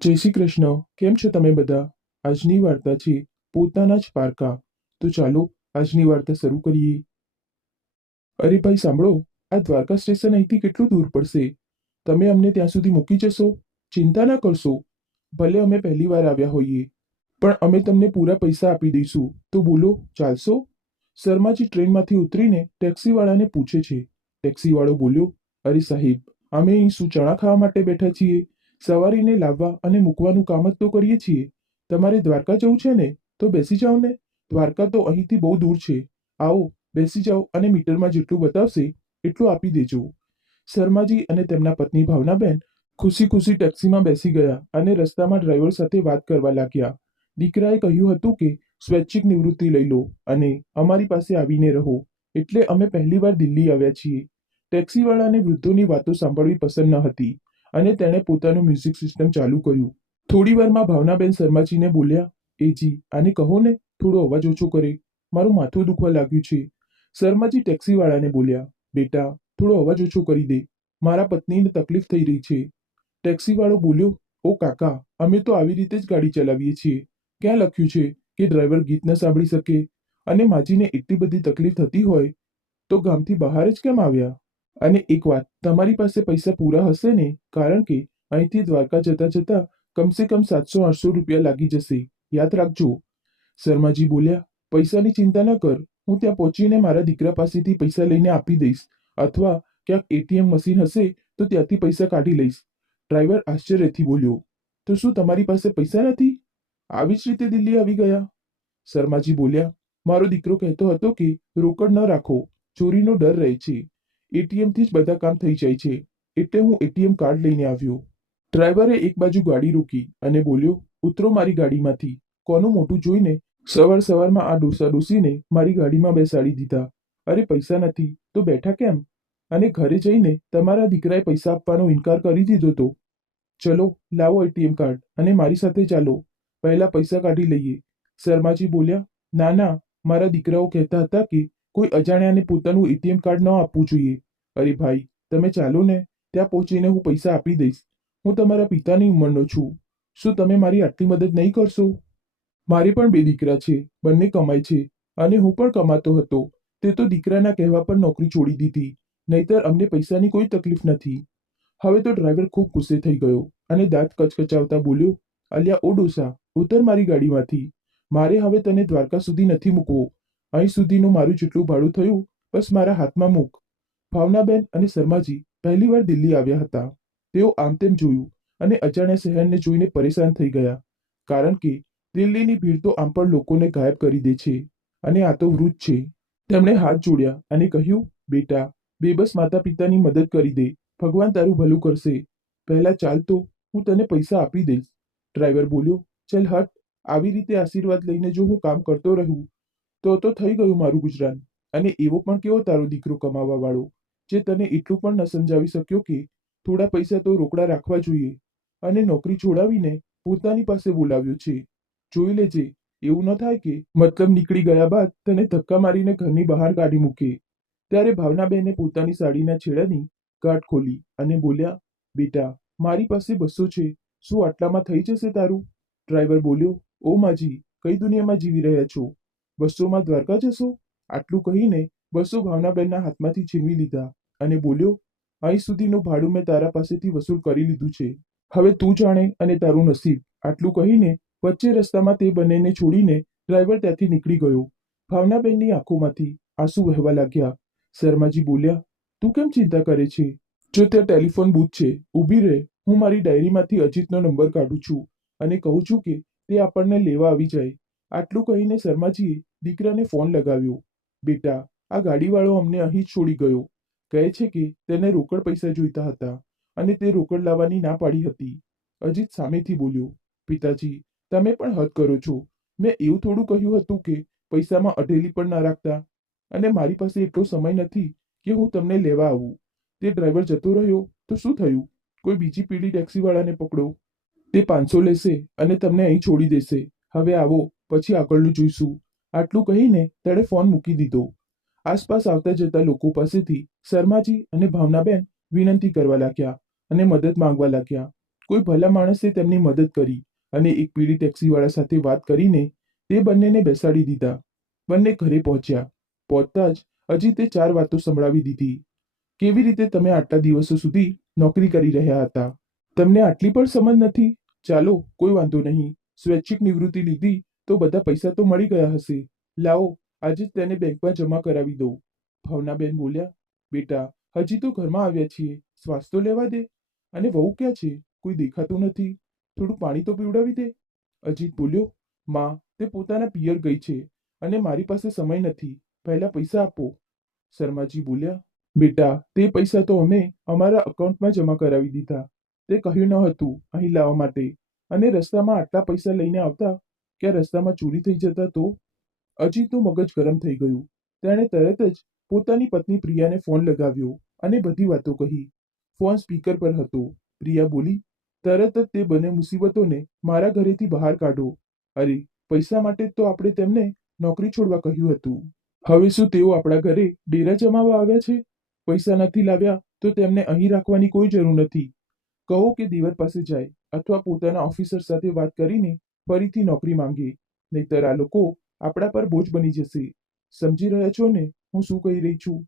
જય શ્રી કૃષ્ણ. કેમ છો તમે બધા? આજની વાર્તા છે પોતાના જ પારકા. તો ચાલો આજની વાર્તા શરૂ કરીએ. અરે ભાઈ સાંભળો, આ દ્વારકા સ્ટેશન અહીંથી કેટલું દૂર પડશે? તમે અમને ત્યાં સુધી મૂકી જશો? ચિંતા ના કરશો. ભલે અમે પહેલી વાર આવ્યા હોઈએ, પણ અમે તમને પૂરા પૈસા આપી દઈશું. તો બોલો, ચાલશો? શર્માજી ટ્રેનમાંથી ઉતરીને ટેક્સીવાળાને પૂછે છે. ટેક્સીવાળો બોલ્યો, અરે સાહેબ, અમે અહીં શું ચણા ખાવા માટે બેઠા છીએ? સવારીને લાવવા અને મૂકવાનું કામ જ તો કરીએ છીએ. તમારે દ્વારકા જવું છે ને, તો બેસી જાઓ ને. દ્વારકા તો અહીંથી બહુ દૂર છે. આવો, બેસી જાઓ અને મીટરમાં જેટલું બતાવશે એટલું આપી દેજો. શર્માજી અને તેમના પત્ની ભાવનાબેન ખુશી ખુશી ટેક્સીમાં બેસી ગયા અને રસ્તામાં ડ્રાઈવર સાથે વાત કરવા લાગ્યા. દીકરાએ કહ્યું હતું કે સ્વૈચ્છિક નિવૃત્તિ લઈ લો અને અમારી પાસે આવીને રહો, એટલે અમે પહેલીવાર દિલ્હી આવ્યા છીએ. ટેક્સીવાળાને વૃદ્ધોની વાતો સાંભળવી પસંદ ન હતી અને તેણે પોતાનું મ્યુઝિક સિસ્ટમ ચાલુ કર્યું. થોડી વારમાં ભાવનાબેન શર્માજીને બોલ્યા, એજી, આને કહો ને થોડો અવાજ ઓછો કરે, મારું માથું દુખવા લાગ્યું છે. શર્માજી ટેક્સીવાળાને બોલ્યા, બેટા થોડો અવાજ ઓછો કરી દે, મારા પત્નીને તકલીફ થઈ રહી છે. ટેક્સીવાળો બોલ્યો, ઓ કાકા, અમે તો આવી રીતે જ ગાડી ચલાવીએ છીએ. ક્યાં લખ્યું છે કે ડ્રાઈવર ગીત ન સાંભળી શકે? અને માજીને એટલી બધી તકલીફ થતી હોય તો ગામથી બહાર જ કેમ આવ્યા? અને એક વાત, તમારી પાસે પૈસા પૂરા હશે ને? કારણ કે અહીંથી દ્વારકા જતા જતા કમસે કમ 700-800 રૂપિયા લાગી જશે, યાદ રાખજો. શર્માજી બોલ્યા, પૈસાની ચિંતા ન કર, હું ત્યાં પહોંચીને મારા દીકરા પાસેથી પૈસા લઈને આપી દઈશ, અથવા ક્યાંક એટીએમ મશીન હશે તો ત્યાંથી પૈસા કાઢી લઈશ. ડ્રાઈવર આશ્ચર્યથી બોલ્યો, તો શું તમારી પાસે પૈસા નથી? આવી જ રીતે દિલ્હી આવી ગયા? શર્માજી બોલ્યા, મારો દીકરો કહેતો હતો કે રોકડ ન રાખો, ચોરીનો ડર રહે છે. એટીએમથી જ બધા કામ થઈ જાય છે, એટલે હું એટીએમ કાર્ડ લઈને આવ્યો. ડ્રાઈવરે એક બાજુ ગાડી રોકી અને બોલ્યો, ઉતરો મારી ગાડીમાંથી. કોનું મોઢું જોઈને સવાર સવારમાં આ ડોસા ડોસીને મારી ગાડીમાં બેસાડી દીધા. અરે પૈસા નથી તો બેઠા કેમ? અને ઘરે જઈને તમારા દીકરાએ પૈસા આપવાનો ઇનકાર કરી દીધો તો. ચલો, લાવો એટીએમ કાર્ડ અને મારી સાથે ચાલો. પહેલા પૈસા કાઢી લઈએ. શર્માજી બોલ્યા, ના ના, મારા દીકરાઓ કહેતા હતા કે કોઈ અજાણ્યાને પોતાનું એટીએમ કાર્ડ ન આપવું જોઈએ. અરે ભાઈ, તમે ચાલો ને, ત્યાં પહોંચીને હું પૈસા આપી દઈશ. હું તમારા પિતાની ઉંમરનો છું. શું તમે મારી આટલી મદદ નહીં કરશો? મારે પણ બે દીકરા છે, બંને કમાય છે, અને હું પણ કમાતો હતો. તે તો દીકરાના કહેવા પર નોકરી છોડી દીધી, નહીતર અમને પૈસાની કોઈ તકલીફ નથી. હવે તો ડ્રાઈવર ખૂબ ગુસ્સે થઈ ગયો અને દાંત કચકચાવતા બોલ્યો, અલ્યા ઓ ડોસા, ઉતર મારી ગાડીમાંથી. મારે હવે તને દ્વારકા સુધી નથી મૂકવો. અહીં સુધીનું મારું જેટલું ભાડું થયું, બસ મારા હાથમાં મૂક. ભાવનાબેન અને શર્માજી પહેલીવાર દિલ્હી આવ્યા હતા. તેઓ આમ તેમ જોયું અને અજાણ્યા શહેરને જોઈને પરેશાન થઈ ગયા, કારણ કે દિલ્હીની ભીડ તો આમ પણ લોકોને ગાયબ કરી દે છે, અને આ તો વૃદ્ધ છે. તેમણે હાથ જોડ્યા અને કહ્યું, બેટા, બેબસ માતા પિતાની મદદ કરી દે, ભગવાન તારું ભલું કરશે. પહેલા ચાલ તો, હું તને પૈસા આપી દઈશ. ડ્રાઈવર બોલ્યો, ચલ હટ, આવી રીતે આશીર્વાદ લઈને જો હું કામ કરતો રહું તો થઈ ગયું મારું ગુજરાન. અને એવો પણ કેવો તારો દીકરો કમાવા વાળો, જે તને એટલું પણ ન સમજાવી શક્યો કે થોડા પૈસા તો રોકડા રાખવા જોઈએ, અને નોકરી છોડાવીને પોતાની પાસે બોલાવ્યો છે. જોઈ લેજે, એવું ન થાય કે મતલબ નીકળી ગયા બાદ તને ધક્કા મારીને ઘરની બહાર કાઢી મૂકે. ત્યારે ભાવનાબેને પોતાની સાડીના છેડાની ગાંઠ ખોલી અને બોલ્યા, બેટા, મારી પાસે 200 છે, શું આટલામાં થઈ જશે તારું? ડ્રાઈવર બોલ્યો, ઓ માજી, કઈ દુનિયામાં જીવી રહ્યા છો? 200માં દ્વારકા જશો? આટલું કહીને 200 ભાવનાબેનના હાથમાંથી છીનવી લીધા અને બોલ્યો, અહીં સુધીનું ભાડું મેં તારા પાસેથી વસૂલ કરી લીધું છે. હવે તું જાણે અને તારું નસીબ. આટલું કહીને વચ્ચે રસ્તામાં તે બંનેને છોડીને ડ્રાઈવર ત્યાંથી નીકળી ગયો. ભાવનાબેનની આંખોમાંથી આંસુ વહેવા લાગ્યા. શર્માજી બોલ્યા, તું કેમ ચિંતા કરે છે? જો ત્યાં ટેલિફોન બૂથ છે, ઊભી રહે, હું મારી ડાયરીમાંથી અજીતનો નંબર કાઢું છું અને કહું છું કે તે આપણને લેવા આવી જાય. આટલું કહીને શર્માજીએ દીકરાને ફોન લગાવ્યો. બેટા, આ ગાડીવાળો અમને અહીં જ છોડી ગયો. કહે છે કે તેને રોકડ પૈસા જોઈતા હતા અને તે રોકડ લાવવાની ના પાડી હતી. અજીત સામેથી બોલ્યો, પિતાજી, તમે પણ હદ કરો છો. મેં એવું થોડું કહ્યું હતું કે પૈસામાં અઢેલી પણ ના રાખતા? અને મારી પાસે એટલો સમય નથી કે હું તમને લેવા આવું. તે ડ્રાઈવર જતો રહ્યો તો શું થયું? કોઈ બીજી પીળી ટેક્સીવાળાને પકડો. તે 500 લેશે અને તમને અહીં છોડી દેશે. હવે આવો, પછી આગળનું જોઈશું. આટલું કહીને તેણે ફોન મૂકી દીધો. આસપાસ આવતા જતા લોકો પાસેથી શર્માજી અને ભાવનાબેન વિનંતી કરવા લાગ્યા અને મદદ માંગવા લાગ્યા. કોઈ ભલા માણસે તેમની મદદ કરી અને એક પીળી ટેક્સીવાળા સાથે વાત કરીને તે બંનેને બેસાડી દીધા. બંને ઘરે પહોંચ્યા. પહોંચતા જ અજીતે 4 વાતો સંભળાવી દીધી. કેવી રીતે તમે આટલા દિવસો સુધી નોકરી કરી રહ્યા હતા? તમને આટલી પણ સમજ નથી? ચાલો, કોઈ વાંધો નહીં. સ્વૈચ્છિક નિવૃત્તિ લીધી તો બધા પૈસા તો મળી ગયા હશે. લાવો, આજે જ તેને બેંકમાં જમા કરાવી દો. ભાવનાબેન બોલ્યા, બેટા, હજી તો ઘરમાં આવ્યા છીએ, શ્વાસ તો લેવા દે. અને વહુ ક્યાં છે? કોઈ દેખાતું નથી. થોડું પાણી તો પીવડાવી દે. અજીત બોલ્યો, માં, તે પોતાના પિયર ગઈ છે અને મારી પાસે સમય નથી. પહેલા પૈસા આપો. શર્માજી બોલ્યા, બેટા, તે પૈસા તો અમે અમારા એકાઉન્ટમાં જમા કરાવી દીધા. તે કહ્યું ન હતું અહીં લાવવા માટે. અને રસ્તામાં આટલા પૈસા લઈને આવતા, ક્યાં રસ્તામાં ચોરી થઈ જતા તો? અજીતનું મગજ ગરમ થઈ ગયું. તેણે તરત જ પોતાની પત્ની પ્રિયાને ફોન લગાવ્યો અને બધી વાતો કહી. ફોન સ્પીકર પર હતો. પ્રિયા બોલી, તરત જ તે બંને મુસીબતોને મારા ઘરેથી બહાર કાઢો. અરે, પૈસા માટે જ તો આપણે તેમને નોકરી છોડવા કહ્યું હતું. હવે શું તેઓ આપણા ઘરે ડેરા જમાવવા આવ્યા છે? પૈસા નથી લાવ્યા તો તેમને અહીં રાખવાની કોઈ જરૂર નથી. કહો કે દિવર પાસે જાય અથવા પોતાના ઓફિસર સાથે વાત કરીને ફરીથી નોકરી માંગે. નહીતર આ લોકો આપણા પર બોજ બની જશે. સમજી રહ્યા છો ને હું શું કહી રહી છું?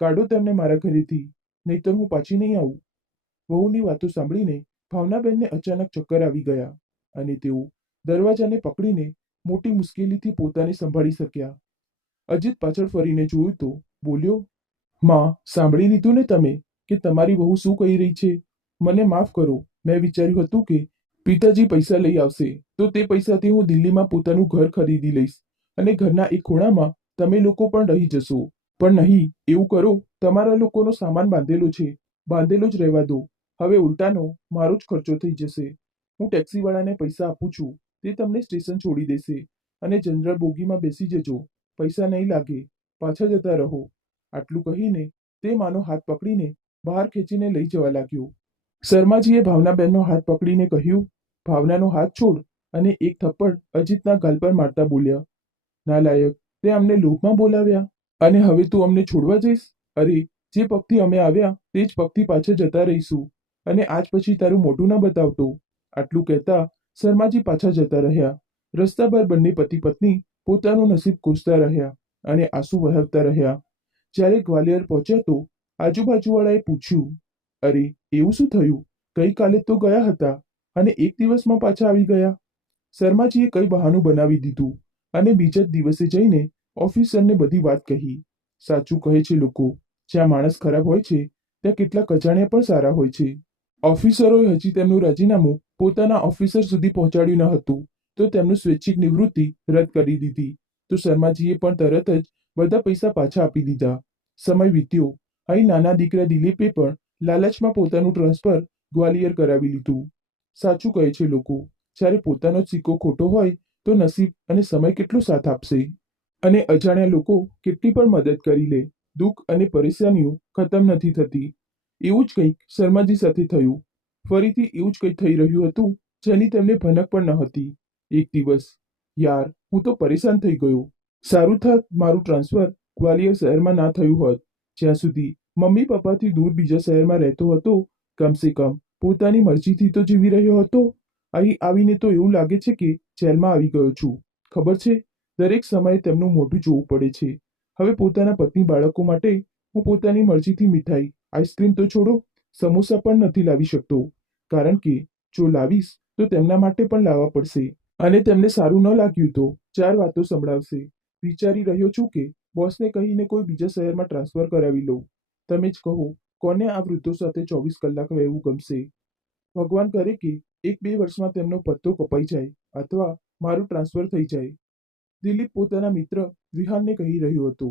કાઢો તેમને મારા ઘરેથી, નહીતર હું પાછી નહીં આવું. વહુની વાતો સાંભળીને ભાવનાબેનને અચાનક ચક્કર આવી ગયા અને તેઓ દરવાજાને પકડીને મોટી મુશ્કેલીથી પોતાને સંભાળી શક્યા. અજીત પાછળ ફરીને જોયું તો બોલ્યો, માં, સાંભળી લીધું ને તમે કે તમારી વહુ શું કહી રહી છે? મને માફ કરો. મેં વિચાર્યું હતું કે પિતાજી પૈસા લઈ આવશે તો તે પૈસાથી હું દિલ્હીમાં પોતાનું ઘર ખરીદી લઈશ અને ઘરના એક ખૂણામાં તમે લોકો પણ રહી જશો. પણ નહીં, એવું કરો. તમારા લોકોનો સામાન બાંધેલો છે, બાંધેલો જ રહેવા દો. હવે ઉલટાનો મારો જ ખર્ચો થઈ જશે. હું ટેક્સીવાળાને પૈસા આપું છું, તે તમને સ્ટેશન છોડી દેશે અને જનરલ બોગીમાં બેસી જજો. પૈસા નહીં લાગે, પાછા જતા રહો. આટલું કહીને તે માનો હાથ પકડીને બહાર ખેંચીને લઈ જવા લાગ્યો. શર્માજીએ ભાવનાબેનનો હાથ પકડીને કહ્યું, ભાવનાનો હાથ છોડ, અને એક થપ્પડ અજીતના ગાલ પર મારતા બોલ્યા, નાલાયક, તે અમને લોભમાં બોલાવ્યા અને હવે તું અમને છોડવા જઈશ? અરે, જે પગથી અમે આવ્યા તે જ પગથી પાછા જતા રહીશું અને આજ પછી તારું મોઢું ન બતાવતો. આટલું કહેતા શર્માજી પાછા જતા રહ્યા. રસ્તા પર બંને પતિ પત્ની પોતાનું નસીબ કોસતા રહ્યા અને આંસુ વહાવતા રહ્યા. જ્યારે ગ્વાલિયર પહોંચ્યા તો આજુબાજુવાળાએ પૂછ્યું, અરે, એવું શું થયું? ગઈકાલે તો ગયા હતા અને એક દિવસમાં પાછા આવી ગયા. શર્માજીએ કઈ બહાનું બનાવી દીધું અને બીજા જ દિવસે જઈને ઓફિસરને બધી વાત કહી. સાચું કહે છે લોકો, જ્યાં માણસ ખરાબ હોય છે ત્યાં કેટલાક અજાણ્યા પણ સારા હોય છે. ઓફિસરોએ હજી તેમનું રાજીનામું પોતાના ઓફિસર સુધી પહોંચાડ્યું ન હતું તો તેમનું સ્વૈચ્છિક નિવૃત્તિ રદ કરી દીધી. તો શર્માજીએ પણ તરત જ બધા પૈસા પાછા આપી દીધા. સમય વીત્યો. અહીં નાના દીકરા દિલીપે પણ લાલચમાં પોતાનું ટ્રાન્સફર ગ્વાલિયર કરાવી લીધું. સાચું કહે છે લોકો, જ્યારે પોતાનો જ સિક્કો ખોટો હોય તો નસીબ અને સમય કેટલો સાથ આપશે. અને અજાણ્યા લોકો કેટલી પણ મદદ કરી લે, દુઃખ અને પરેશાનીઓ ખતમ નથી થતી. એવું જ કંઈક શર્માજી સાથે થયું. ફરીથી એવું જ કંઈક થઈ રહ્યું હતું જેની તેમને ભનક પણ ન હતી. એક દિવસ, યાર, હું તો પરેશાન થઈ ગયો. સારું થાત મારું ટ્રાન્સફર ગ્વાલિયર શહેરમાં ના થયું હોત. જ્યાં સુધી મમ્મી પપ્પાથી દૂર બીજા શહેરમાં રહેતો હતો, કમસે કમ પોતાની મરજીથી તો જીવી રહ્યો હતો. અહીં આવીને તો એવું લાગે છે કે જેલમાં આવી ગયો છું. ખબર છે, દરેક સમયે તેમનું મોઢું જોવું પડે છે. હવે પોતાના પત્ની બાળકો માટે હું પોતાની મરજીથી મીઠાઈ, આઈસ્ક્રીમ તો છોડો, સમોસા પણ નથી લાવી શકતો. કારણ કે જો લાવીશ તો તેમના માટે પણ લાવવા પડશે અને તેમને સારું ન લાગ્યું તો 4 વાતો સંભળાવશે. વિચારી રહ્યો છું કે બોસને કહીને કોઈ બીજા શહેરમાં ટ્રાન્સફર કરાવી લઉં. તમે જ કહો, કોને આ વૃદ્ધો સાથે 24 કલાક રહેવું ગમશે? ભગવાન કરે કે 1-2 વર્ષમાં તેમનો પત્તો કપાઈ જાય અથવા મારું ટ્રાન્સફર થઈ જાય. દિલીપ પોતાના મિત્ર વિહાનને કહી રહ્યો હતો.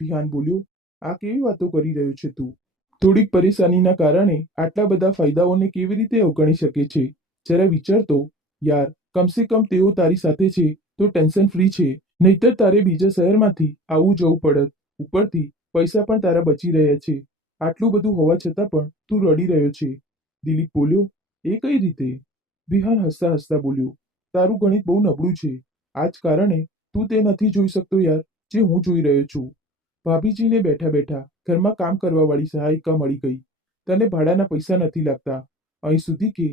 વિહાન બોલ્યો, આ કેવી વાતો કરી રહ્યો છે તું? થોડીક પરેશાનીના કારણે આટલા બધા ફાયદાઓને કેવી રીતે અવગણી શકે છે? જરા વિચાર તો. યાર, કમસે કમ તેઓ તારી સાથે છે તો ટેન્શન ફ્રી છે. નહીતર તારે બીજા શહેરમાંથી આવવું જવું પડત. ઉપરથી પૈસા પણ તારા બચી રહ્યા છે. આટલું બધું હોવા છતાં પણ તું રડી રહ્યો છે. દિલીપ બોલ્યો, એ કઈ રીતે? વિહાન હસતા હસતા બોલ્યો, તારું ગણિત બહુ નબળું છે. આ જ કારણે તું તે નથી જોઈ શકતો યાર, જે હું જોઈ રહ્યો છું. ભાભીજીને બેઠા બેઠા ઘરમાં કામ કરવાવાળી સહાયિકા મળી ગઈ. તને ભાડાના પૈસા નથી લાગતા. અહીં સુધી કે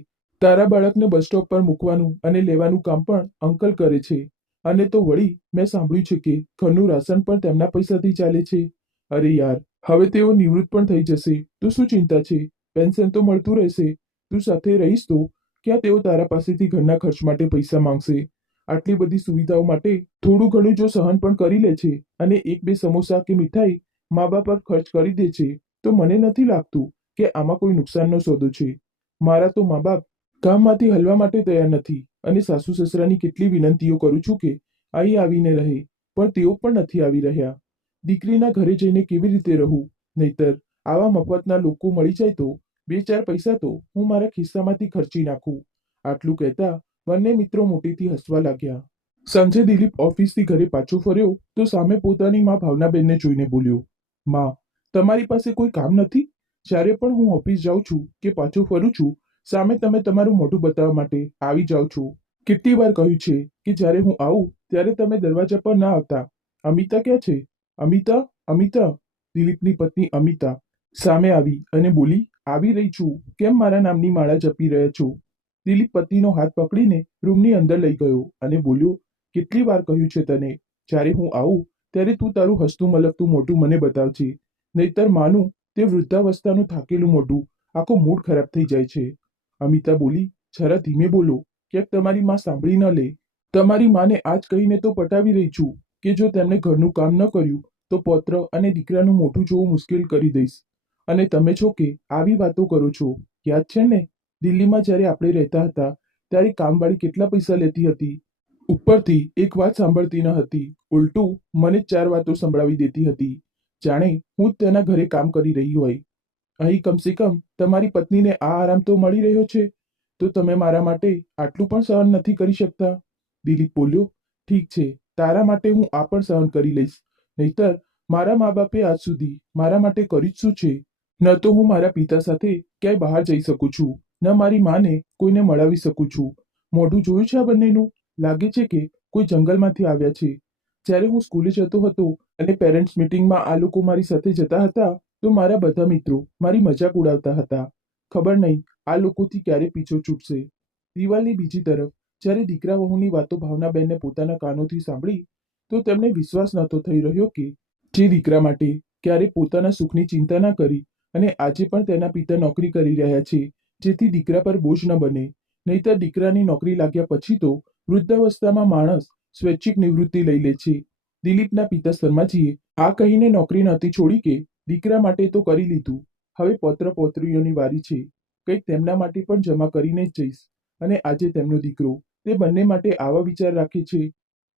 તારા બાળકને બસ સ્ટોપ પર મૂકવાનું અને લેવાનું કામ પણ અંકલ કરે છે. અને તો વળી મેં સાંભળ્યું છે કે ઘરનું રાશન પણ તેમના પૈસાથી ચાલે છે. અરે યાર, હવે તેઓ નિવૃત્ત પણ થઈ જશે તો શું ચિંતા છે? પેન્શન તો મળતું રહેશે. તું સાથે રહીશ તો ક્યાં તેઓ તારા પાસેથી ઘરના ખર્ચ માટે પૈસા માંગશે? આટલી બધી સુવિધાઓ માટે થોડું ઘણું જો સહન પણ કરી લે છે અને એક બે સમોસા કે મીઠાઈ મા બાપ પર ખર્ચ કરી દે છે, તો મને નથી લાગતું કે આમાં કોઈ નુકસાનનો સોદો છે. મારા તો મા બાપ કામમાંથી હલવા માટે તૈયાર નથી અને સાસુ સસરાની કેટલી વિનંતીઓ કરું છું કે અહીં આવીને રહે, પણ તેઓ પણ નથી આવી રહ્યા. દીકરીના ઘરે જઈને કેવી રીતે રહું? નહીતર આવા મફતના લોકો મળી જાય તો બે ચાર પૈસા તો હું મારા ખિસ્સામાંથી ખર્ચી નાખું. આટલું કહેતા બંને મિત્રો મોટેથી હસવા લાગ્યા. સાંજે દિલીપ ઓફિસથી ઘરે પાછો ફર્યો તો સામે પોતાની માં ભાવનાબેનને જોઈને બોલ્યો, માં, તમારી પાસે કોઈ કામ નથી? જ્યારે પણ હું ઓફિસ જાઉં છું કે પાછો ફરું છું, સામે તમે તમારું મોઢું બતાવવા માટે આવી જાઓ છો. કેટલી વાર કહ્યું છે કે જ્યારે હું આવું ત્યારે તમે દરવાજા પર ના આવતા. અમિતા ક્યાં છે? અમિતા, અમિતા. દિલીપની પત્ની અમિતા સામે આવી અને બોલી, આવી રહી છું. કેમ મારા નામની માળા જપી રહ્યા છો? દિલીપ પત્નીનો હાથ પકડીને રૂમની અંદર લઈ ગયો અને બોલ્યો, કેટલી વાર કહ્યું છે તને, જ્યારે હું આવું ત્યારે તું તારું હસતું મલકતું મોઢું મને બતાવજે. નહીતર માનું તે વૃદ્ધાવસ્થાનું થાકેલું મોઢું આખો મૂડ ખરાબ થઈ જાય છે. અમિતા બોલી, જરા ધીમે બોલો, ક્યાંક તમારી માં સાંભળી ન લે. તમારી માને આજ કહીને તો પટાવી રહી છું કે જો તેમણે ઘરનું કામ ન કર્યું તો પૌત્ર અને દીકરાનું મોઢું જોવું મુશ્કેલ કરી દઈશ. અને તમે છો કે આવી વાતો કરો છો? યાદ છે ને, દિલ્હીમાં જ્યારે આપણે રહેતા હતા ત્યારે કામવાળી કેટલા પૈસા લેતી હતી? ઉપરથી એક વાત સાંભળતી ન હતી, ઉલટું મને જ ચાર વાતો સંભળાવી દેતી હતી, જાણે હું જ તેના ઘરે કામ કરી રહી હોય. અહીં કમસે કમ તમારી પત્નીને આ આરામ તો મળી રહ્યો છે, તો તમે મારા માટે આટલું પણ સહન નથી કરી શકતા? દિલીપ બોલ્યો, ઠીક છે, તારા માટે હું આ પણ સહન કરી લઈશ. નહીતર મારા મા બાપે આજ સુધી મારા માટે કર્યું જ શું છે? ન તો હું મારા પિતા સાથે ક્યાંય બહાર જઈ શકું છું, ન મારી માને કોઈને મળાવી શકું છું. મોઢું જોયું છે આ બંનેનું? લાગે છે કે કોઈ જંગલમાંથી આવ્યા છે. જ્યારે હું સ્કૂલે જતો હતો અને પેરેન્ટ્સ મીટિંગમાં આ લોકો મારી સાથે જતા હતા તો મારા બધા મિત્રો મારી મજાક ઉડાવતા હતા. ખબર નહીં આ લોકોથી ક્યારે પીછો છૂટશે. દિવાલની બીજી તરફ જ્યારે દીકરા વહુની વાતો ભાવનાબેનને પોતાના કાનોથી સાંભળી તો તેમને વિશ્વાસ નહોતો થઈ રહ્યો કે જે દીકરા માટે ક્યારે પોતાના સુખની ચિંતા ના કરી અને આજે પણ તેના પિતા નોકરી કરી રહ્યા છે, જેથી દીકરા પર બોજ ન બને. નહીતર દીકરાની નોકરી લાગ્યા પછી તો વૃદ્ધાવસ્થામાં માણસ સ્વૈચ્છિક નિવૃત્તિ લઈ લે છે. દિલીપના પિતા શર્માજીએ આ કહીને નોકરી નહોતી છોડી કે દીકરા માટે તો કરી લીધું, હવે પૌત્ર પૌત્રીઓની વારી છે, કંઈક તેમના માટે પણ જમા કરીને જ જઈશ. અને આજે તેમનો દીકરો તે બંને માટે આવા વિચાર રાખે છે.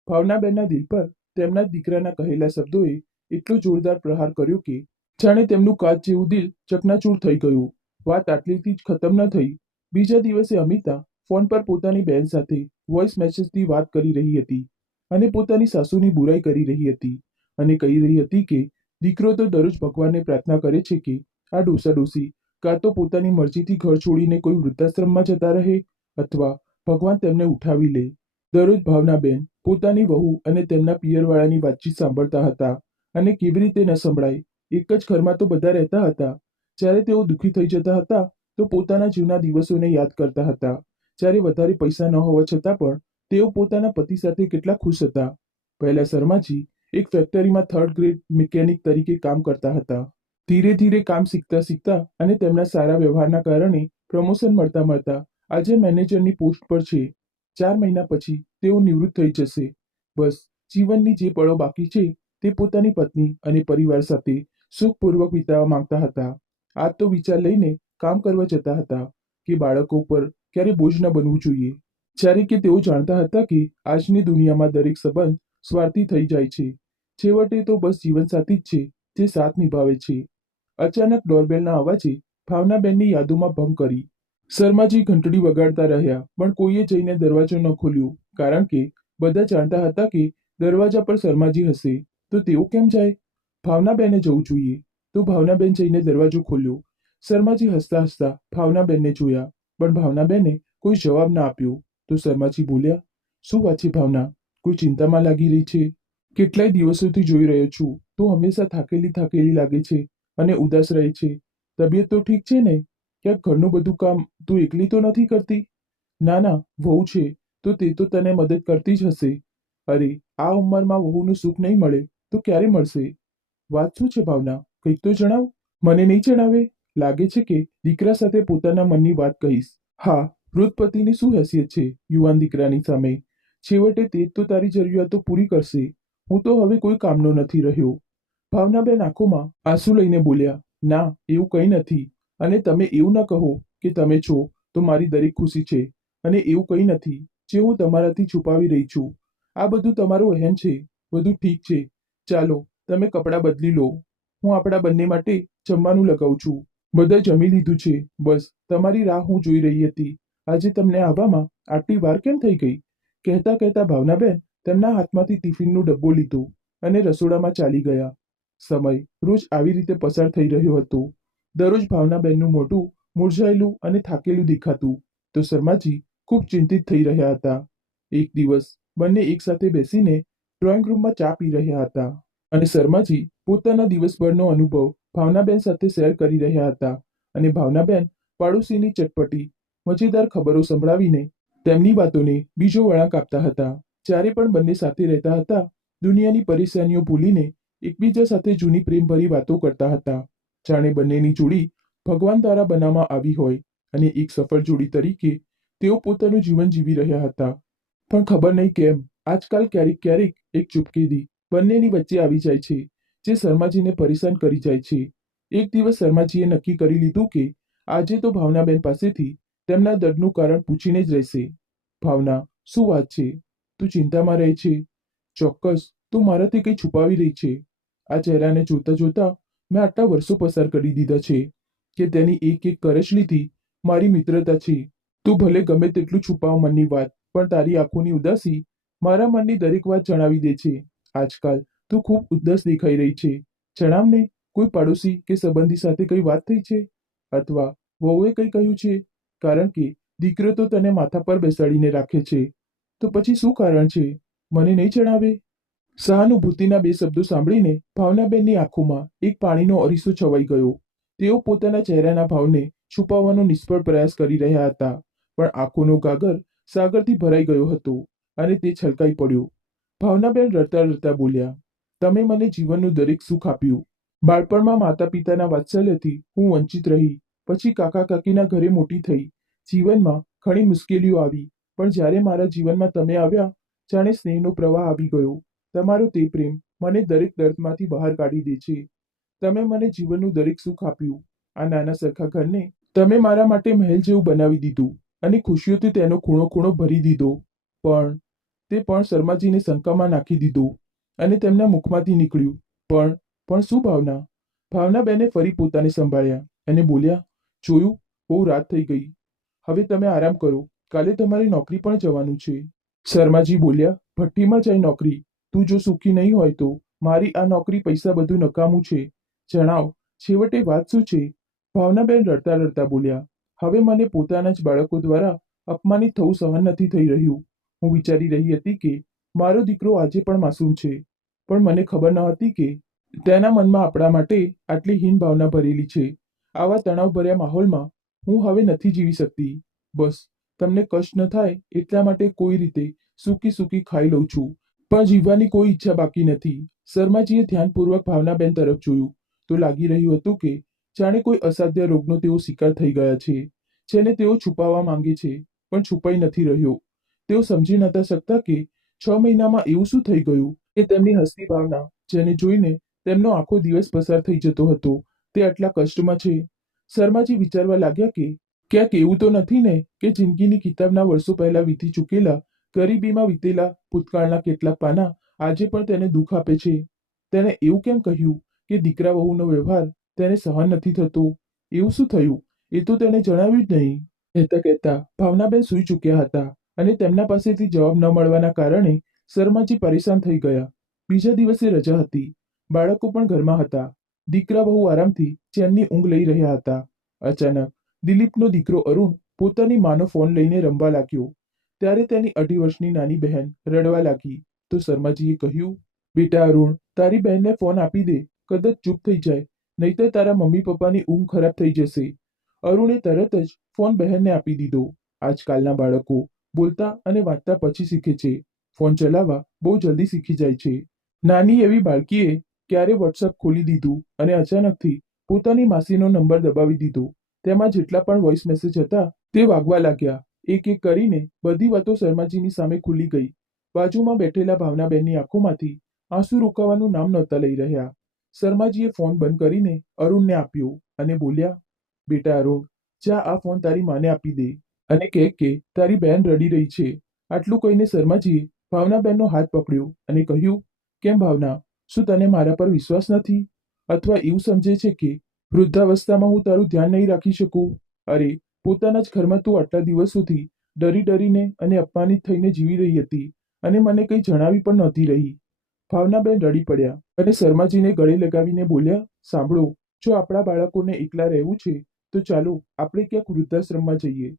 ભાવનાબેનના દિલ પર તેમના જ દીકરાના કહેલા શબ્દોએ એટલો જોરદાર પ્રહાર કર્યો કે જાણે તેમનું કાચ જેવું દિલ ચકનાચૂર થઈ ગયું. વાત આટલેથી જ ખતમ ન થઈ. બીજા દિવસે અમિતા ફોન પર પોતાની બહેન સાથે વોઇસ મેસેજથી વાત કરી રહી હતી અને પોતાની સાસુની બુરાઈ કરી રહી હતી અને કહી રહી હતી કે દીકરો તો દરરોજ ભગવાનને પ્રાર્થના કરે છે કે આ ડોસા ડોસી કાં તો પોતાની મરજીથી ઘર છોડીને કોઈ વૃદ્ધાશ્રમમાં જતા રહે અથવા ભગવાન તેમને ઉઠાવી લે. દરરોજ ભાવનાબેન પોતાની વહુ અને તેમના પિયરવાળાની વાતચીત સાંભળતા હતા અને કેવી રીતે ન સંભળાય, એક જ ઘરમાં તો બધા રહેતા હતા. જ્યારે તેઓ દુઃખી થઈ જતા હતા તો પોતાના જૂના દિવસોને યાદ કરતા હતા, જ્યારે વધારે પૈસા ન હોવા છતાં પણ તેઓ પોતાના પતિ સાથે કેટલા ખુશ હતા. પહેલા શર્માજી એક ફેક્ટરીમાં થર્ડ ગ્રેડ મિકેનિક તરીકે કામ કરતા હતા. ધીરે ધીરે કામ શીખતા શીખતા અને તેમના સારા વ્યવહારના કારણે પ્રમોશન મળતા મળતા આજે મેનેજરની પોસ્ટ પર છે. 4 મહિના પછી તેઓ નિવૃત્ત થઈ જશે. બસ જીવનની જે પળો બાકી છે તે પોતાની પત્ની અને પરિવાર સાથે સુખપૂર્વક વિતાવવા માંગતા હતા. આજ તો વિચાર લઈને કામ કરવા જતા હતા કે બાળકો પર ક્યારે બોજ ન બનવું જોઈએ. જ્યારે કે તેઓ જાણતા હતા કે આજની દુનિયામાં દરેક સંબંધ સ્વાર્થી થઈ જાય છે. છેવટે તો બસ જીવનસાથી જ છે જે સાથ નિભાવે છે. અચાનક ડોરબેલના અવાજે ભાવનાબેનની યાદોમાં ભંગ કરી. શર્માજી ઘંટડી વગાડતા રહ્યા પણ કોઈએ જઈને દરવાજો ન ખોલ્યો, કારણ કે બધા જાણતા હતા કે દરવાજા પર શર્માજી હશે તો તેઓ કેમ જાય? ભાવનાબેને જવું જોઈએ. તો ભાવનાબેન જઈને દરવાજો ખોલ્યો. શર્માજી હસતા હસતા ભાવનાબેનને જોયા પણ ભાવનાબેને કોઈ જવાબ ના આપ્યો. તો શર્માજી બોલ્યા, શું વાત છે ભાવના, કોઈ ચિંતામાં લાગી રહી છે? કેટલાય દિવસોથી જોઈ રહ્યો છું, તું હંમેશા થાકેલી થાકેલી લાગે છે અને ઉદાસ રહે છે. તબિયત તો ઠીક છે ને? ક્યાંક ઘરનું બધું કામ તું એકલી તો નથી કરતી? ના ના, વહુ છે તો તે તો તને મદદ કરતી જ હશે. અરે, આ ઉંમરમાં વહુનું સુખ નહીં મળે તો ક્યારે મળશે? વાત શું છે ભાવના? કંઈક તો જણાવ. મને નહીં જણાવે? લાગે છે કે દીકરા સાથે પોતાના મનની વાત કહીશ. હા, વૃદ્ધ પતિની શું હેસિયત છે યુવાન દીકરાની સામે? છેવટે તે જ તો તારી જરૂરિયાતો પૂરી કરશે. હું તો હવે કોઈ કામનો નથી રહ્યો. ભાવનાબેન આંખોમાં આંસુ લઈને બોલ્યા, ના, એવું કંઈ નથી. અને તમે એવું ન કહો કે તમે છો તો મારી દરેક ખુશી છે, અને એવું કંઈ નથી જે હું તમારાથી છુપાવી રહી છું. આ બધું તમારો વહેમ છે. બધું ઠીક છે. ચાલો, તમે કપડાં બદલી લો. હું આપણા બંને માટે જમવાનું લગાવું છું. બધાએ જમી લીધું છે. બસ તમારી રાહ હું જોઈ રહી હતી. આજે તમને આવવામાં આટલી વાર કેમ થઈ ગઈ? કહેતા કહેતા ભાવનાબેન તેમના હાથમાંથી ટિફિનનો ડબ્બો લીધો અને રસોડામાં ચાલી ગયા. સમય રોજ આવી રીતે પસાર થઈ રહ્યો હતો. દરરોજ ભાવનાબેનનું મોઢું મૂરઝાયેલું અને થાકેલું દેખાતું, તો શર્માજી ખૂબ ચિંતિત થઈ રહ્યા હતા. એક દિવસ બંને એકસાથે બેસીને ડ્રોઈંગ રૂમમાં ચા પી રહ્યા હતા અને શર્માજી પોતાના દિવસભરનો અનુભવ ભાવનાબેન સાથે શેર કરી રહ્યા હતા, અને ભાવનાબેન પાડોશીની ચટપટી મજેદાર ખબરો સંભળાવીને તેમની વાતોને બીજો વળાંક આપતા હતા. જ્યારે પણ બંને સાથે રહેતા હતા, દુનિયાની પરેશાનીઓ ભૂલીને એકબીજા સાથે જૂની પ્રેમભરી વાતો કરતા હતા. જાણે બંનેની જોડી ભગવાન દ્વારા બનાવવામાં આવી હોય અને એક સફળ જોડી તરીકે તેઓ પોતાનું જીવન જીવી રહ્યા હતા. પણ ખબર નહીં કેમ આજકાલ ક્યારેક ક્યારેક એક ચૂપકીદી બંનેની વચ્ચે આવી જાય છે, જે શર્માજીને પરેશાન કરી જાય છે. એક દિવસ શર્માજીએ નક્કી કરી લીધું કે આજે તો ભાવનાબેન પાસેથી તેમના દર્દનું કારણ પૂછીને જ રહેશે. ભાવના, શું વાત છે? તું ચિંતામાં રહે છે? ચોક્કસ તું મારાથી કંઈ છુપાવી રહી છે. આ ચહેરાને જોતા જોતા મેં આટલા વર્ષો પસાર કરી દીધા છે કે તેની એક એક કરચલીથી મારી મિત્રતા છે. તું ભલે ગમે તેટલું છુપાવ મનની વાત, પણ તારી આંખોની ઉદાસી મારા મનની દરેક વાત જણાવી દે છે. આજકાલ તું ખૂબ ઉદાસ દેખાઈ રહી છે. જણાવને, કોઈ પડોશી કે સંબંધી સાથે કંઈ વાત થઈ છે? અથવા વહુએ કંઈ કહ્યું છે? કારણ કે દીકરો તો તને માથા પર બેસાડીને રાખે છે. તો પછી શું કારણ છે? મને નહીં જણાવે? સહાનુભૂતિના બે શબ્દો સાંભળીને ભાવનાબેનની આંખોમાં એક પાણીનો અરીસો છવાઈ ગયો. તેઓ પોતાના ચહેરાના ભાવને છુપાવવાનો નિષ્ફળ પ્રયાસ કરી રહ્યા હતા, પણ આંખોનો ગાગર સાગરથી ભરાઈ ગયો હતો અને તે છલકાઈ પડ્યો. ભાવનાબેન રડતા રડતા બોલ્યા, તમે મને જીવનનું દરેક સુખ આપ્યું. બાળપણમાં માતા પિતાના વાત્સલ્યથી હું વંચિત રહી. પછી કાકા કાકીના ઘરે મોટી થઈ. જીવનમાં ઘણી મુશ્કેલીઓ આવી, પણ જ્યારે મારા જીવનમાં તમે આવ્યા, જાણે સ્નેહનો પ્રવાહ આવી ગયો. તમારો તે પ્રેમ મને દરેક દર્દમાંથી બહાર કાઢી દે છે. તમે મને જીવનનું દરેક સુખ આપ્યું. આ નાના સરખા ઘરને તમે મારા માટે મહેલ જેવું બનાવી દીધું અને ખુશીઓથી તેનો ખૂણો ખૂણો ભરી દીધો. પણ શર્માજીને શંકામાં નાખી દીધો અને તેમના મુખમાંથી નીકળ્યું, પણ શું ભાવના? ભાવનાબેને ફરી પોતાને સંભાળ્યા અને બોલ્યા, જોયું, બહુ રાત થઈ ગઈ. હવે તમે આરામ કરો. કાલે તમારે નોકરી પણ જવાનું છે. શર્માજી બોલ્યા, ભઠ્ઠીમાં જાય નોકરી. તું જો સુખી નહીં હોય તો મારી આ નોકરી પૈસા બધું નકામું છે. જણાવ, છેવટે વાત શું છે? ભાવનાબેન રડતા રડતા બોલ્યા, હવે મને પોતાના જ બાળકો દ્વારા અપમાનિત થવું સહન નથી થઈ રહ્યું. હું વિચારી રહી હતી કે મારો દીકરો આજે પણ માસૂમ છે, પણ મને ખબર ન હતી કે તેના મનમાં આપણા માટે આટલી હીન ભાવના ભરેલી છે. આવા તણાવભર્યા માહોલમાં હું હવે નથી જીવી શકતી. બસ તમને કષ્ટ ન થાય એટલા માટે કોઈ રીતે સૂકી સૂકી ખાઈ લઉં છું, પણ જીવવાની કોઈ ઈચ્છા બાકી નથી. શર્માજીએ ધ્યાનપૂર્વક ભાવનાબેન તરફ જોયું તો લાગી રહ્યું હતું કે જાણે કોઈ અસાધ્ય રોગનો તેઓ શિકાર થઈ ગયા છે, જેને તેઓ છુપાવવા માંગે છે પણ છુપાઈ નથી રહ્યો. તેઓ સમજી નહોતા શકતા કે 6 મહિનામાં એવું શું થઈ ગયું કે તેમની હસતી ભાવના, જેને જોઈને તેમનો આખો દિવસ પસાર થઈ જતો હતો, તે આટલા કષ્ટમાં છે. શર્માજી વિચારવા લાગ્યા કે ક્યાંક એવું તો નથી ને કે જિંદગીની કિતાબના વર્ષો પહેલા વીતી ચૂકેલા, ગરીબીમાં વીતેલા ભૂતકાળના કેટલાક પાના આજે પણ તેને દુઃખ આપે છે. તેને એવું કેમ કહ્યું કે દીકરા વહુનો વ્યવહાર તેને સહન નથી થતો? એવું શું થયું? એ તો તેને જણાવ્યું જ નહીં. કહેતા કહેતા ભાવનાબેન સૂઈ ચૂક્યા હતા અને તેમના પાસેથી જવાબ ન મળવાના કારણે શર્માજી પરેશાન થઈ ગયા. બીજા દિવસે રજા હતી. બાળકો પણ ઘરમાં હતા. દીકરા વહુ આરામથી ચેનની ઊંઘ લઈ રહ્યા હતા. અચાનક દિલીપનો દીકરો અરુણ પોતાની માનો ફોન લઈને રમવા લાગ્યો. ત્યારે તેની 2.5 વર્ષની નાની બહેન રડવા લાગી, તો શર્માજીએ કહ્યું, બેટા અરુણ, તારી બહેનને ફોન આપી દે. કદાચ ચૂપ થઈ જાય, નહીંતર તારા મમ્મી પપ્પાની ઊંઘ ખરાબ થઈ જશે. અરુણે તરત જ ફોન બહેનને આપી દીધો. આજકાલના બાળકો બોલતા અને વાંચતા પછી શીખે છે, ફોન ચલાવવા બહુ જલ્દી શીખી જાય છે. નાની એવી બાળકીએ ક્યારે વોટ્સઅપ ખોલી દીધું અને અચાનકથી પોતાની માસીનો નંબર દબાવી દીધો. તેમાં જેટલા પણ વોઇસ મેસેજ હતા તે વાગવા લાગ્યા. એક એક કરીને બધી વાતો શર્માજીની સામે ખુલી ગઈ. બાજુમાં બેઠેલા ભાવનાબેનની આંખોમાંથી આંસુ રોકાવાનું નામ નહોતા લઈ રહ્યા. શર્માજીએ ફોન બંધ કરીને અરુણને આપ્યો અને બોલ્યા, બેટા અરુણ, જા આ ફોન તારી માને આપી દે અને કહે કે તારી બહેન રડી રહી છે. આટલું કહીને શર્માજીએ ભાવનાબેનનો હાથ પકડ્યો અને કહ્યું, કેમ ભાવના, શું તને મારા પર વિશ્વાસ નથી? અથવા એવું સમજે છે કે વૃદ્ધાવસ્થામાં હું તારું ધ્યાન નહીં રાખી શકું? અરે, પોતાના જ ઘરમાં તું આટલા દિવસોથી ડરી ડરીને અને અપમાનિત થઈને જીવી રહી હતી અને મને કંઈ જણાવી પણ નહોતી રહી. ભાવનાબેન રડી પડ્યા અને શર્માજીને ગળે લગાવીને બોલ્યા, સાંભળો, જો આપણા બાળકોને એકલા રહેવું છે તો ચાલો આપણે ક્યાંક વૃદ્ધાશ્રમમાં જઈએ.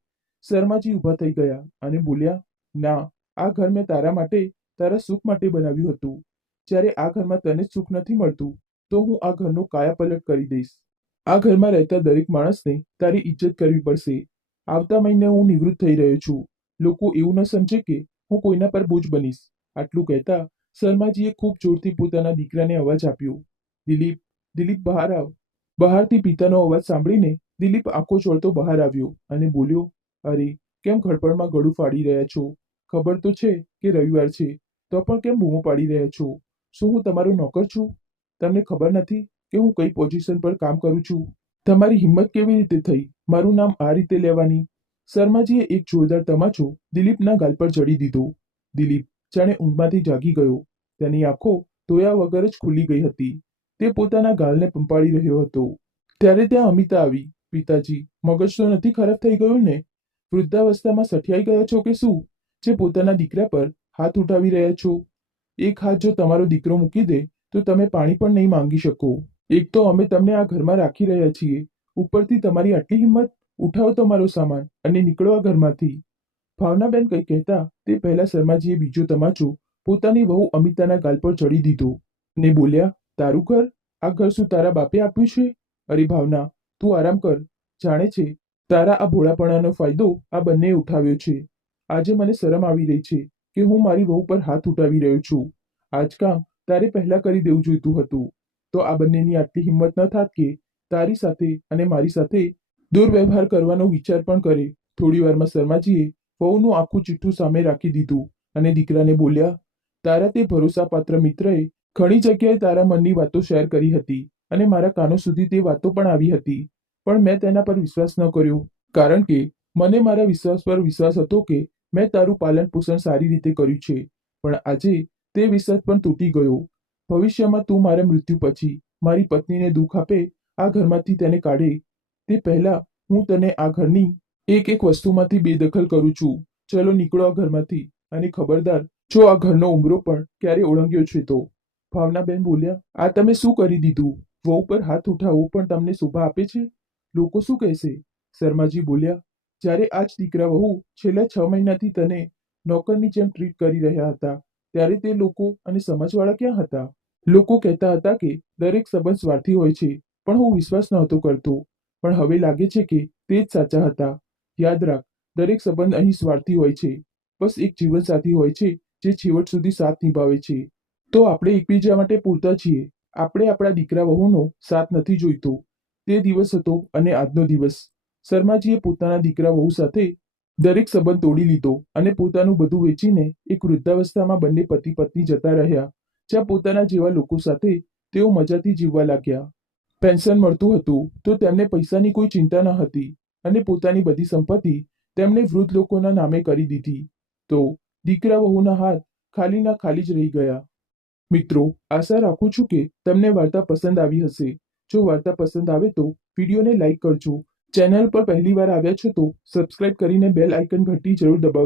શર્માજી ઊભા થઈ ગયા અને બોલ્યા, ના, આ ઘર મેં તારા માટે, તારા સુખ માટે બનાવ્યું હતું. જ્યારે આ ઘરમાં તને જ સુખ નથી મળતું તો હું આ ઘરનો કાયાપલટ કરી દઈશ. આ ઘરમાં રહેતા દરેક માણસને તારી ઇજ્જત કરવી પડશે. આવતા મહિને હું નિવૃત્ત થઈ રહ્યો છું. લોકો એવું ન સમજે કે હું કોઈના પર બોજ બનીશ. આટલું કહેતા શર્માજીએ ખૂબ જોરથી પોતાના દીકરાને અવાજ આપ્યો, દિલીપ, દિલીપ બહાર આવ. બહારથી પિતાનો અવાજ સાંભળીને દિલીપ આંખો ચોળતો બહાર આવ્યો અને બોલ્યો, અરે, કેમ ઘડપણમાં ગળું ફાડી રહ્યા છો? ખબર તો છે કે રવિવાર છે, તો પણ કેમ બૂમો પાડી રહ્યા છો? શું હું તમારો નોકર છું? તમને ખબર નથી કે હું કઈ પોઝિશન પર કામ કરું છું? તમારી હિંમત કેવી રીતે થઈ મારું નામ આ રીતે લેવાની? શર્માજીએ એક જોરદાર તમાચો દિલીપના ગાલ પર જડી દીધો. દિલીપ જાણે ઊંઘમાંથી જાગી ગયો. તેની આંખો ધોયા વગર જ ખુલી ગઈ હતી. તે પોતાના ગાલને પંપાળી રહ્યો હતો. ત્યારે ત્યાં અમિતા આવી. પિતાજી, મગજ તો નથી ખરાબ થઈ ગયું ને? વૃદ્ધાવસ્થામાં સઠિયાઈ ગયા છો કે શું, જે પોતાના દીકરા પર હાથ ઉઠાવી રહ્યા છો? એક હાથ જો તમારો દીકરો મૂકી દે તો તમે પાણી પણ નહીં માંગી શકો. એક તો અમે તમને આ ઘરમાં રાખી રહ્યા છીએ, ઉપરથી તમારી આટલી હિંમત? ઉઠાવો તમારો સામાન અને નીકળો આ ઘરમાંથી. ભાવનાબેન કંઈ કહેતા તે પહેલા શર્માજીએ બીજો તમાચો પોતાની વહુ અમિતાના ગાલ પર ચડી દીધો અને બોલ્યા, તારું ઘર? આ ઘર શું તારા બાપે આપ્યું છે? અરે ભાવના, તું આરામ કર. જાણે છે તારા આ ભોળાપણાનો ફાયદો આ બંનેએ ઉઠાવ્યો છે. આજે મને શરમ આવી રહી છે કે હું મારી વહુ પર હાથ ઉઠાવી રહ્યો છું. આજ કામ તારે પહેલા કરી દેવું જોઈતું હતું. તો આ બંનેની આટલી હિંમત ન થાત કે તારી સાથે અને મારી સાથે દુર્વ્યવહાર કરવાનો વિચાર પણ કરે. થોડી વારમાં શર્માજીએ વહુનું આખું ચિઠ્ઠું સામે રાખી દીધું અને દીકરાને બોલ્યા, તારા તે ભરોસાપાત્ર મિત્રએ ઘણી જગ્યાએ તારા મનની વાતો શેર કરી હતી અને મારા કાનો સુધી તે વાતો પણ આવી હતી, પણ મેં તેના પર વિશ્વાસ ન કર્યો, કારણ કે મને મારા વિશ્વાસ પર વિશ્વાસ હતો કે મેં તારું પાલન પોષણ સારી રીતે કર્યું છે. પણ આજે તે વિશ્વાસ પણ તૂટી ગયો. ભવિષ્યમાં તું મારા મૃત્યુ પછી મારી પત્નીને દુઃખ આપે, આ ઘરમાંથી તેને કાઢે તે પહેલા હું તને આ ઘરની એક એક વસ્તુમાંથી બેદખલ કરું છું. ચલો નીકળો આ ઘરમાંથી અને ખબરદાર, જો આ ઘરનો ઉંબરો પણ ક્યારે ઓળંગ્યો છે તો. ભાવનાબેન બોલ્યા, આ તમે શું કરી દીધું? વહુ પર હાથ ઉઠાવવો પણ તમને શોભા આપે છે? લોકો શું કહેશે? શર્માજી બોલ્યા, જ્યારે આ જ દીકરા વહુ છેલ્લા 6 મહિનાથી તને નોકરની જેમ ટ્રીટ કરી રહ્યા હતા ત્યારે તે લોકો અને સમાજવાળા ક્યાં હતા? લોકો કહેતા હતા કે દરેક સંબંધ સ્વાર્થી હોય છે, પણ હું વિશ્વાસ નહોતો કરતો. પણ હવે લાગે છે કે તે જ સાચા હતા. યાદ રાખ, દરેક સંબંધ અહીં સ્વાર્થી હોય છે. બસ એક જીવનસાથી હોય છે જે છેવટ સુધી સાથ નિભાવે છે. તો આપણે એકબીજા માટે પૂરતા છીએ. આપણે આપણા દીકરા વહુનો સાથ નથી જોઈતો. તે દિવસ હતો અને આજનો દિવસ. શર્માજીએ પોતાના દીકરા વહુ સાથે દરેક સંબંધ તોડી લીધો અને પોતાનું બધું વેચીને એક વૃદ્ધાવસ્થામાં બંને પતિ પત્ની જતા રહ્યા, જ્યાં પોતાના જેવા લોકો સાથે તેઓ મજાથી જીવવા લાગ્યા. પેન્શન મળતું હતું તો તેમને પૈસાની કોઈ ચિંતા ન હતી અને પોતાની બધી સંપત્તિ તેમણે વૃદ્ધ લોકોના નામે કરી દીધી. તો દીકરા વહુના હાથ ખાલીના ખાલી જ રહી ગયા. મિત્રો, આશા રાખું છું કે તમને વાર્તા પસંદ આવી હશે. જો વાર્તા પસંદ આવે તો વિડીયોને લાઇક કરજો. ચેનલ પર પહેલીવાર આવ્યા છો તો સબસ્ક્રાઇબ કરીને બેલ આઇકન ઘંટી જરૂર દબાવજો.